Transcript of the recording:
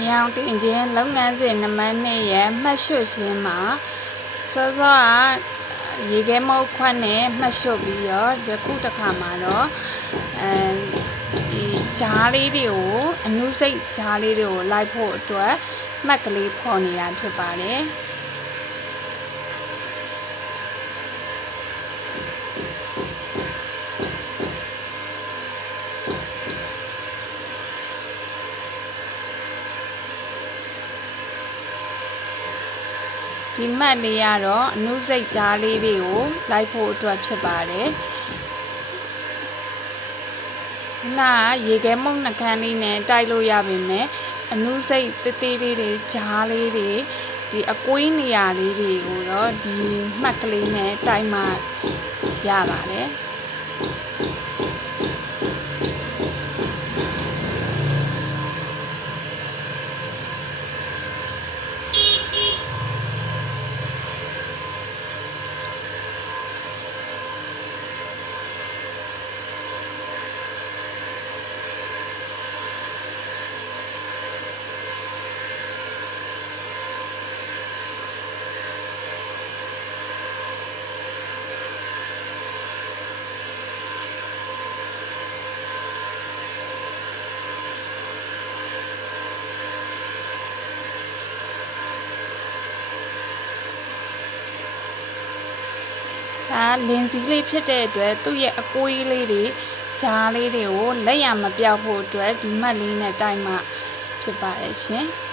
ရောင်တင်ခြင်းလုပ်ငန်းစဉ်နံပါတ်2ရဲ့မှတ်ရွှတ်ခြင်းမှာစောစောကရေခဲမုတ်ခွက်နဲ့မှတ်ရွှတ်ပြီးတော့ယခုတစ်ခါမှာတော့ဒီဂျားလေးတွေကိုအနုစိတ်ဂျားလေးတွေကိုလိုက်ဖို့အတွက်မှတ်ကလေးဖော်နေတာဖြစ်ပါတယ်ဒီမှတ်လေးကတော့အနုစိတ်ကြားလေးတွေကိုလိုက်ဖို့အတွက်ဖြစ်ပါတယ်။နာရေခဲမုတ်နှကန်းလေးနဲ့တိုက်လို့ရပါမယ်။အနုစိတ်တေးသေးလေးတွေကြားလေးတွေဒီအကွေးနေရာလေးတွေကိုတော့ဒီမှတ်ကလေးနဲ့တိုက်မှရပါတယ်။ဒါလင်းစည်းလေးဖြစ်တဲ့အတွက်သူ့ရဲ့အကွေးလေးတွေဂျားလေးတွေကိုလက်ရမပြောက်ဖို့အတွက်ဒီမှတ်လေးနဲ့တိုက်မှဖြစ်ပါတယ်ရှင်။